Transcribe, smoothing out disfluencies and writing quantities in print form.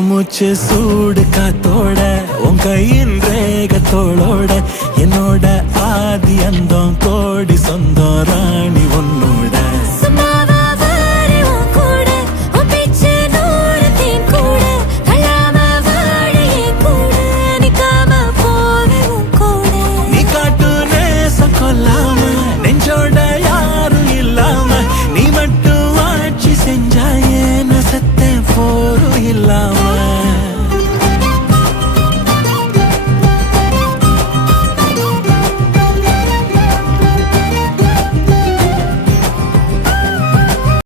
மூச்சு சூடு காத்தோட உன் கையின் ரேகத்தோளோட என்னோட ஆதி அந்தம் கோடி சொந்தம் ராணி உன்னோட